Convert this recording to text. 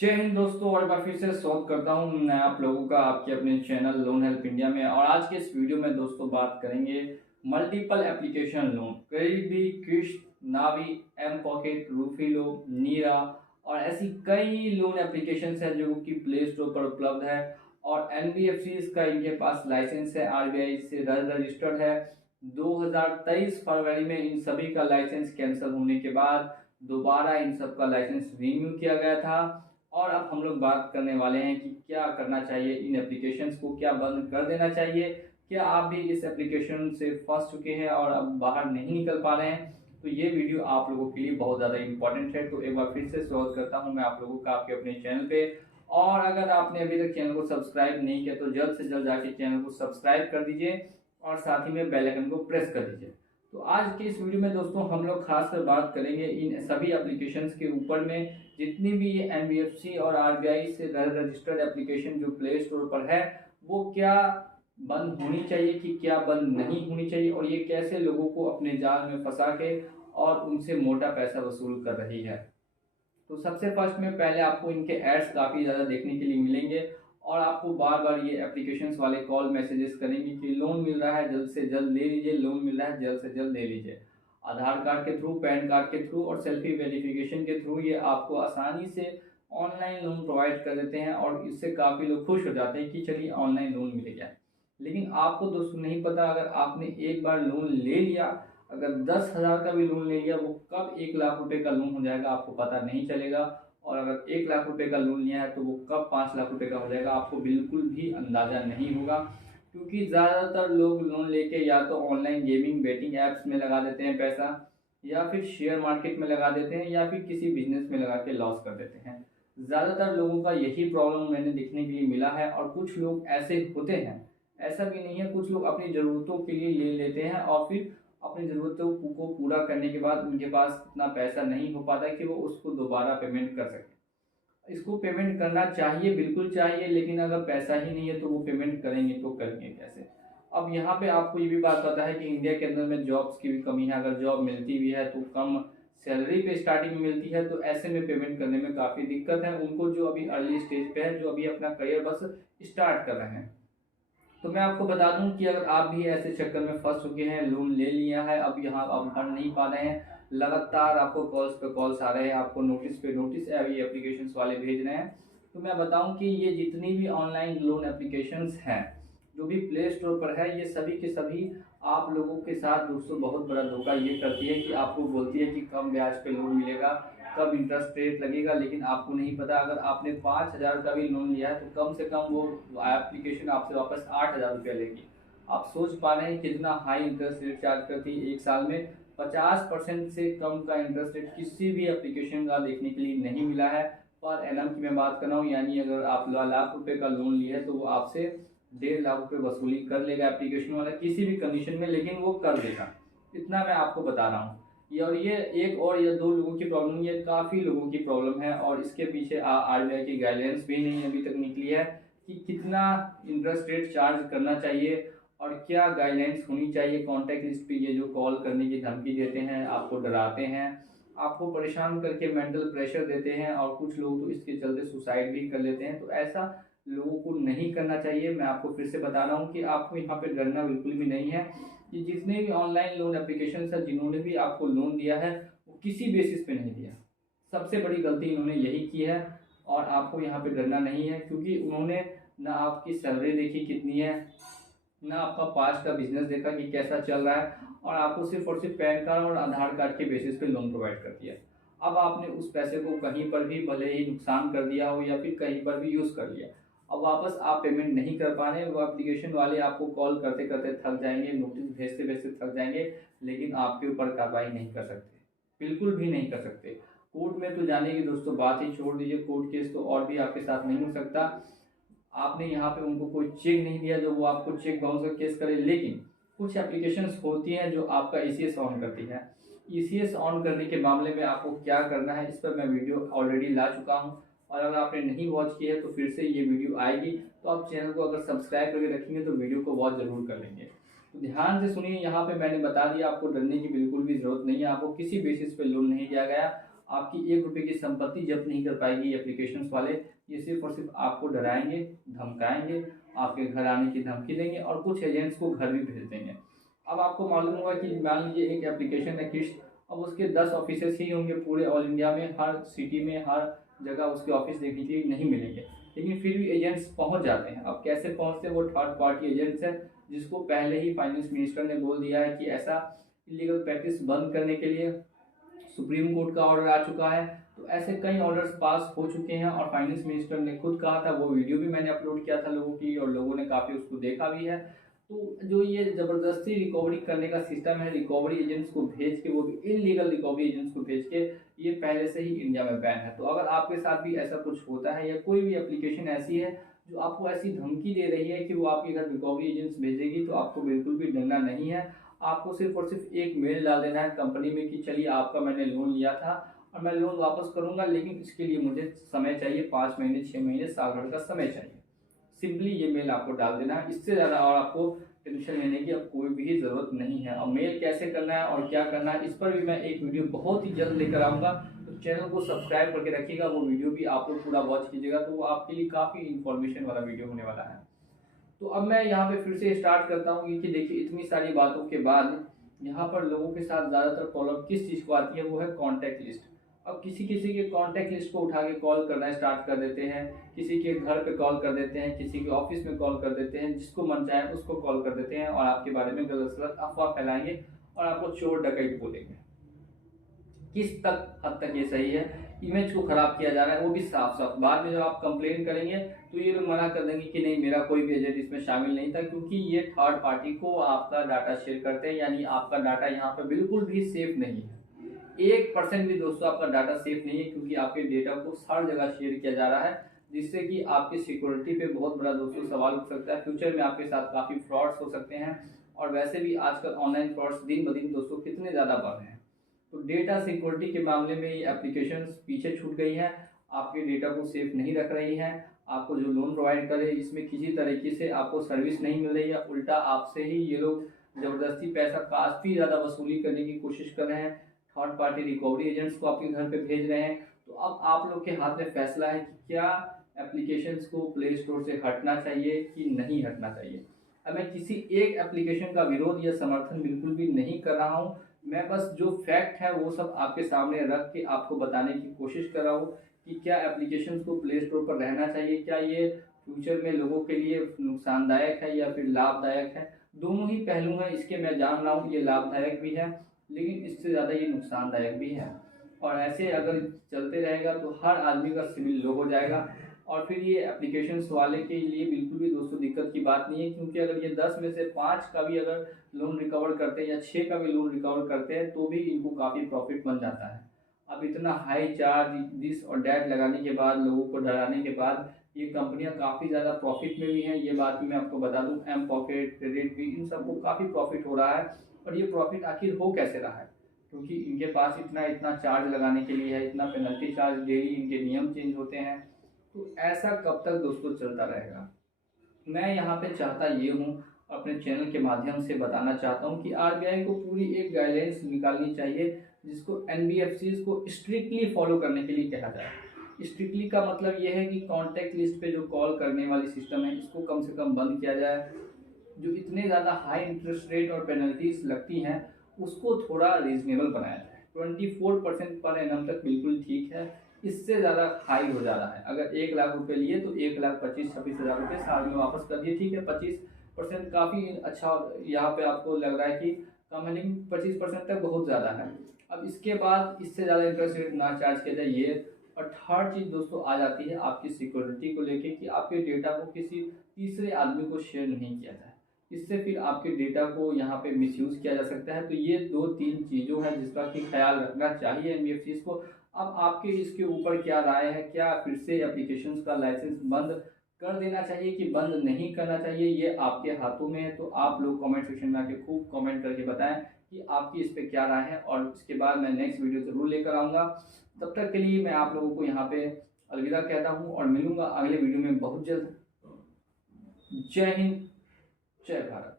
जय हिंद दोस्तों, और एक बार फिर से स्वागत करता हूं मैं आप लोगों का आपके अपने चैनल लोन हेल्प इंडिया में। और आज के इस वीडियो में दोस्तों बात करेंगे मल्टीपल एप्लीकेशन लोन, क्रेडिबी, किश्त, नावी, एम पॉकेट, रूफीलो, नीरा और ऐसी कई लोन एप्लीकेशंस हैं जो कि प्ले स्टोर पर उपलब्ध है। और एनबीएफसी का इनके पास लाइसेंस है, आरबीआई से रजिस्टर्ड है। 2023 फरवरी में इन सभी का लाइसेंस कैंसिल होने के बाद दोबारा इन सब का लाइसेंस रिन्यू किया गया था। और अब हम लोग बात करने वाले हैं कि क्या करना चाहिए, इन एप्लीकेशंस को क्या बंद कर देना चाहिए। क्या आप भी इस एप्लीकेशन से फंस चुके हैं और अब बाहर नहीं निकल पा रहे हैं? तो ये वीडियो आप लोगों के लिए बहुत ज़्यादा इंपॉर्टेंट है। तो एक बार फिर से स्वागत करता हूं मैं आप लोगों का आपके अपने चैनल पे। और अगर आपने अभी तक चैनल को सब्सक्राइब नहीं किया तो जल्द से जल्द जाके चैनल को सब्सक्राइब कर दीजिए और साथ ही में बेल आइकन को प्रेस कर दीजिए। तो आज के इस वीडियो में दोस्तों हम लोग खासकर बात करेंगे इन सभी एप्लीकेशंस के ऊपर में, जितनी भी ये एनबीएफसी और आरबीआई से रजिस्टर्ड एप्लीकेशन जो प्ले स्टोर पर है वो क्या बंद होनी चाहिए कि क्या बंद नहीं होनी चाहिए, और ये कैसे लोगों को अपने जाल में फंसा के और उनसे मोटा पैसा वसूल कर रही है। तो सबसे फर्स्ट में पहले आपको इनके एड्स काफ़ी ज़्यादा देखने के लिए मिलेंगे और आपको बार बार ये एप्लीकेशंस वाले कॉल मैसेजेस करेंगे कि लोन मिल रहा है, जल्द से जल्द ले लीजिए, लोन मिल रहा है, जल्द से जल्द ले लीजिए। आधार कार्ड के थ्रू, पैन कार्ड के थ्रू और सेल्फी वेरिफिकेशन के थ्रू ये आपको आसानी से ऑनलाइन लोन प्रोवाइड कर देते हैं और इससे काफ़ी लोग खुश हो जाते हैं कि चलिए ऑनलाइन लोन मिल गया। लेकिन आपको दोस्तों नहीं पता, अगर आपने एक बार लोन ले लिया, अगर 10,000 का भी लोन ले लिया, वो कब 1 लाख रुपए का लोन हो जाएगा आपको पता नहीं चलेगा। और अगर 1 लाख रुपए का लोन लिया है तो वो कब 5 लाख रुपए का हो जाएगा आपको बिल्कुल भी अंदाजा नहीं होगा। क्योंकि ज़्यादातर लोग लोन लेके या तो ऑनलाइन गेमिंग बेटिंग ऐप्स में लगा देते हैं पैसा, या फिर शेयर मार्केट में लगा देते हैं, या फिर किसी बिजनेस में लगा के लॉस कर देते हैं। ज़्यादातर लोगों का यही प्रॉब्लम मैंने देखने के लिए मिला है। और कुछ लोग ऐसे होते हैं, ऐसा भी नहीं है, कुछ लोग अपनी ज़रूरतों के लिए ले लेते हैं और फिर अपनी ज़रूरतों को पूरा करने के बाद उनके पास इतना पैसा नहीं हो पाता कि वो उसको दोबारा पेमेंट कर सकें। इसको पेमेंट करना चाहिए, बिल्कुल चाहिए, लेकिन अगर पैसा ही नहीं है तो वो पेमेंट करेंगे तो करेंगे कैसे? अब यहाँ पे आपको ये भी बात पता है कि इंडिया के अंदर में जॉब्स की भी कमी है। अगर जॉब मिलती भी है तो कम सैलरी पे स्टार्टिंग में मिलती है, तो ऐसे में पेमेंट करने में काफ़ी दिक्कत है उनको, जो अभी अर्ली स्टेज पे है, जो अभी अपना करियर बस स्टार्ट कर रहे हैं। तो मैं आपको बता दूं कि अगर आप भी ऐसे चक्कर में फंस चुके हैं, लोन ले लिया है, अब यहाँ आप भर नहीं पा रहे हैं, लगातार आपको कॉल्स पे कॉल्स आ रहे हैं, आपको नोटिस पे नोटिस ये एप्लीकेशंस वाले भेज रहे हैं, तो मैं बताऊं कि ये जितनी भी ऑनलाइन लोन एप्लीकेशंस हैं जो भी प्ले स्टोर पर है, ये सभी के सभी आप लोगों के साथ दोस्तों बहुत बड़ा धोखा ये करती है कि आपको बोलती है कि कम ब्याज पे लोन मिलेगा, कब इंटरेस्ट रेट लगेगा, लेकिन आपको नहीं पता अगर आपने 5,000 का भी लोन लिया है तो कम से कम वो एप्लीकेशन आपसे वापस 8,000 रुपया लेगी। आप सोच पा रहे हैं कितना हाई इंटरेस्ट रेट चार्ज करती है। एक साल में 50% से कम का इंटरेस्ट रेट किसी भी एप्लीकेशन का देखने के लिए नहीं मिला है। पर एनम की मैं बात कर रहा हूँ, यानी अगर आप लाख रुपए का लोन लिया है तो वो आपसे 1.5 लाख रुपए वसूली कर लेगा एप्लीकेशन वाला किसी भी कंडीशन में, लेकिन वो कर देगा। इतना मैं आपको बता रहा हूँ। ये एक और या दो लोगों की प्रॉब्लम, ये काफ़ी लोगों की प्रॉब्लम है। और इसके पीछे आरबीआई की गाइडलाइंस भी नहीं अभी तक निकली है कि कितना इंटरेस्ट रेट चार्ज करना चाहिए और क्या गाइडलाइंस होनी चाहिए। कॉन्टैक्ट लिस्ट पे ये जो कॉल करने की धमकी देते हैं, आपको डराते हैं, आपको परेशान करके मेंटल प्रेशर देते हैं, और कुछ लोग तो इसके चलते सुसाइड भी कर लेते हैं। तो ऐसा लोगों को नहीं करना चाहिए। मैं आपको फिर से बता रहा हूँ कि आपको यहाँ पे डरना बिल्कुल भी नहीं है। कि जितने भी ऑनलाइन लोन एप्लीकेशन है, जिन्होंने भी आपको लोन दिया है, वो किसी बेसिस पे नहीं दिया। सबसे बड़ी गलती इन्होंने यही की है। और आपको यहाँ पे डरना नहीं है, क्योंकि उन्होंने ना आपकी सैलरी देखी कितनी है, ना आपका पास्ट का बिजनेस देखा कि कैसा चल रहा है, और आपको सिर्फ और सिर्फ पैन कार्ड और आधार कार्ड के बेसिस पे लोन प्रोवाइड कर दिया। अब आपने उस पैसे को कहीं पर भी भले ही नुकसान कर दिया हो या फिर कहीं पर भी यूज़ कर लिया, अब वापस आप पेमेंट नहीं कर पा रहे हैं। वो एप्लीकेशन वाले आपको कॉल करते करते थक जाएंगे, नोटिस भेजते भेजते थक जाएंगे, लेकिन आपके ऊपर कार्रवाई नहीं कर सकते, बिल्कुल भी नहीं कर सकते। कोर्ट में तो जाने की दोस्तों बात ही छोड़ दीजिए, कोर्ट केस तो और भी आपके साथ नहीं हो सकता। आपने यहाँ पे उनको कोई चेक नहीं दिया जो वो आपको चेक बाउंस का केस करे। लेकिन कुछ एप्लीकेशंस होती हैं जो आपका ईसीएस ऑन करती है। ईसीएस ऑन करने के मामले में आपको क्या करना है, इस पर मैं वीडियो ऑलरेडी ला चुका हूँ, और अगर आपने नहीं वॉच की है तो फिर से ये वीडियो आएगी। तो आप चैनल को अगर सब्सक्राइब करके रखेंगे तो वीडियो को वॉच जरूर कर लेंगे। तो ध्यान से सुनिए, यहाँ पे मैंने बता दिया, आपको डरने की बिल्कुल भी जरूरत नहीं है। आपको किसी बेसिस पे लोन नहीं दिया गया, आपकी 1 रुपये की संपत्ति जब्त नहीं कर पाएगी ये एप्लीकेशंस वाले। ये सिर्फ और सिर्फ आपको डराएंगे, धमकाएंगे, आपके घर आने की धमकी देंगे और कुछ एजेंट्स को घर भी भेज देंगे। अब आपको मालूम होगा कि मान लीजिए एक एप्लीकेशन है किश्त, अब उसके 10 ऑफिसेस ही होंगे पूरे ऑल इंडिया में, हर सिटी में, हर जगह उसके ऑफिस देखने के लिए नहीं मिलेंगे, लेकिन फिर भी एजेंट्स पहुंच जाते हैं। अब कैसे पहुंचते हैं? वो थर्ड पार्टी एजेंट्स हैं जिसको पहले ही फाइनेंस मिनिस्टर ने बोल दिया है कि ऐसा इलीगल प्रैक्टिस बंद करने के लिए सुप्रीम कोर्ट का ऑर्डर आ चुका है। तो ऐसे कई ऑर्डर्स पास हो चुके हैं और फाइनेंस मिनिस्टर ने खुद कहा था, वो वीडियो भी मैंने अपलोड किया था लोगों की और लोगों ने काफ़ी उसको देखा भी है। तो जो ये ज़बरदस्ती रिकवरी करने का सिस्टम है, रिकवरी एजेंट्स को भेज के, वो भी इलीगल रिकवरी एजेंट्स को भेज के, ये पहले से ही इंडिया में बैन है। तो अगर आपके साथ भी ऐसा कुछ होता है या कोई भी एप्लीकेशन ऐसी है जो आपको ऐसी धमकी दे रही है कि वो आपके घर रिकवरी एजेंट्स भेजेगी, तो आपको बिल्कुल भी डरना नहीं है। आपको सिर्फ और सिर्फ एक मेल डाल देना है कंपनी में कि चलिए आपका मैंने लोन लिया था और मैं लोन वापस करूंगा, लेकिन इसके लिए मुझे समय चाहिए, 5 महीने, 6 महीने, साल भर का समय चाहिए। सिंपली ये मेल आपको डाल देना है, इससे ज़्यादा और आपको टेंशन लेने की अब कोई भी ज़रूरत नहीं है। अब मेल कैसे करना है और क्या करना है, इस पर भी मैं एक वीडियो बहुत ही जल्द लेकर आऊँगा। तो चैनल को सब्सक्राइब करके रखिएगा, वो वीडियो भी आप लोग पूरा वॉच कीजिएगा, तो वो आपके लिए काफ़ी इन्फॉर्मेशन वाला वीडियो होने वाला है। तो अब मैं यहाँ पे फिर से स्टार्ट करता हूँ कि देखिए इतनी सारी बातों के बाद यहाँ पर लोगों के साथ ज़्यादातर प्रॉब्लम किस चीज़ को आती है, वो है कॉन्टैक्ट लिस्ट। अब किसी किसी के कॉन्टैक्ट लिस्ट को उठा के कॉल करना स्टार्ट कर देते हैं, किसी के घर पे कॉल कर देते हैं, किसी के ऑफिस में कॉल कर देते हैं, जिसको मन चाहे उसको कॉल कर देते हैं और आपके बारे में गलत सलत अफवाह फैलाएंगे और आपको चोर डकैत बोलेंगे। किस हद तक ये सही है? इमेज को खराब किया जा रहा है, वो भी साफ साफ। बाद में जब आप कंप्लेन करेंगे तो ये लोग मना कर देंगे कि नहीं, मेरा कोई भी एजेंट इसमें शामिल नहीं था, क्योंकि ये थर्ड पार्टी को आपका डाटा शेयर करते हैं, यानी आपका डाटा यहाँ पे बिल्कुल भी सेफ नहीं है। 1% भी दोस्तों आपका डाटा सेफ नहीं है, क्योंकि आपके डेटा को हर जगह शेयर किया जा रहा है, जिससे कि आपकी सिक्योरिटी पे बहुत बड़ा दोस्तों सवाल उठ सकता है। फ्यूचर में आपके साथ काफ़ी फ्रॉड्स हो सकते हैं और वैसे भी आजकल ऑनलाइन फ्रॉड्स दिन ब दिन दोस्तों कितने ज़्यादा बढ़ रहे हैं। तो डेटा सिक्योरिटी के मामले में ये एप्लीकेशंस पीछे छूट गई है, आपके डेटा को सेफ नहीं रख रही है। आपको जो लोन प्रोवाइड करे इसमें किसी तरीके से आपको सर्विस नहीं मिल रही है, उल्टा आपसे ही ये लोग ज़बरदस्ती पैसा काफ़ी ज़्यादा वसूली करने की कोशिश कर रहे हैं। थर्ड पार्टी रिकवरी एजेंट्स को आपके घर पे भेज रहे हैं। तो अब आप लोग के हाथ में फैसला है कि क्या एप्लीकेशंस को प्ले स्टोर से हटना चाहिए कि नहीं हटना चाहिए। अब मैं किसी एक एप्लीकेशन का विरोध या समर्थन बिल्कुल भी नहीं कर रहा हूँ, मैं बस जो फैक्ट है वो सब आपके सामने रख के आपको बताने की कोशिश कर रहा हूँ कि क्या एप्लीकेशंस को प्ले स्टोर पर रहना चाहिए, क्या ये फ्यूचर में लोगों के लिए नुकसानदायक है या फिर लाभदायक है। दोनों ही पहलू हैं इसके, मैं जान रहा हूँ ये लाभदायक भी है, लेकिन इससे ज़्यादा ये नुकसानदायक भी है। और ऐसे अगर चलते रहेगा तो हर आदमी का सिविल लो हो जाएगा और फिर ये एप्लीकेशंस वाले के लिए बिल्कुल भी दोस्तों दिक्कत की बात नहीं है, क्योंकि अगर ये 10 में से 5 का भी अगर लोन रिकवर करते हैं या 6 का भी लोन रिकवर करते हैं तो भी इनको काफ़ी प्रॉफिट बन जाता है। अब इतना हाई चार्ज, दिस और डैट लगाने के बाद, लोगों को डराने के बाद ये कंपनियां काफ़ी ज़्यादा प्रॉफिट में भी हैं। ये बात भी मैं आपको बता दूं, एम पॉकेट, क्रेडिट भी, इन सबको काफ़ी प्रॉफिट हो रहा है। और ये प्रॉफिट आखिर हो कैसे रहा है? क्योंकि इनके पास इतना चार्ज लगाने के लिए है, इतना पेनल्टी चार्ज, डेली इनके नियम चेंज होते हैं। तो ऐसा कब तक दोस्तों चलता रहेगा? मैं यहाँ पे चाहता ये हूँ, अपने चैनल के माध्यम से बताना चाहता हूँ कि आरबीआई को पूरी एक गाइडलाइंस निकालनी चाहिए जिसको एनबीएफसीज को स्ट्रिक्टली फॉलो करने के लिए कहा जाए। स्ट्रिक्टली का मतलब ये है कि कॉन्टैक्ट लिस्ट पे जो कॉल करने वाली सिस्टम है इसको कम से कम बंद किया जाए। जो इतने ज़्यादा हाई इंटरेस्ट रेट और पेनल्टीज लगती हैं उसको थोड़ा रीजनेबल बनाया जाए। 24% पर एनम तक बिल्कुल ठीक है, इससे ज़्यादा हाई हो जा रहा है। अगर 1 लाख रुपए लिए तो 1,25,26,000 रुपये साल में वापस कर दिए, ठीक है। 25% काफ़ी अच्छा यहाँ पे आपको लग रहा है कि कम है, लेकिन 25% तक बहुत ज़्यादा है। अब इसके बाद इससे ज़्यादा इंटरेस्ट रेट ना चार्ज किया जाए ये। और थर्ड चीज़ दोस्तों आ जाती है आपकी सिक्योरिटी को लेके कि आपके डेटा को किसी तीसरे आदमी को शेयर नहीं किया जाए, इससे फिर आपके डेटा को यहाँ पे मिसयूज़ किया जा सकता है। तो ये 2-3 चीज़ों हैं जिसका कि ख्याल रखना चाहिए एनबीएफसीज को। अब आपके इसके ऊपर क्या राय है? क्या फिर से एप्लीकेशंस का लाइसेंस बंद कर देना चाहिए कि बंद नहीं करना चाहिए? ये आपके हाथों में है। तो आप लोग कमेंट सेक्शन में आके खूब कमेंट करके बताएं कि आपकी इस पर क्या राय है, और इसके बाद मैं नेक्स्ट वीडियो ज़रूर लेकर आऊँगा। तब तक के लिए मैं आप लोगों को यहाँ पे अलविदा कहता हूँ और मिलूँगा अगले वीडियो में बहुत जल्द। जय हिंद, जय भारत।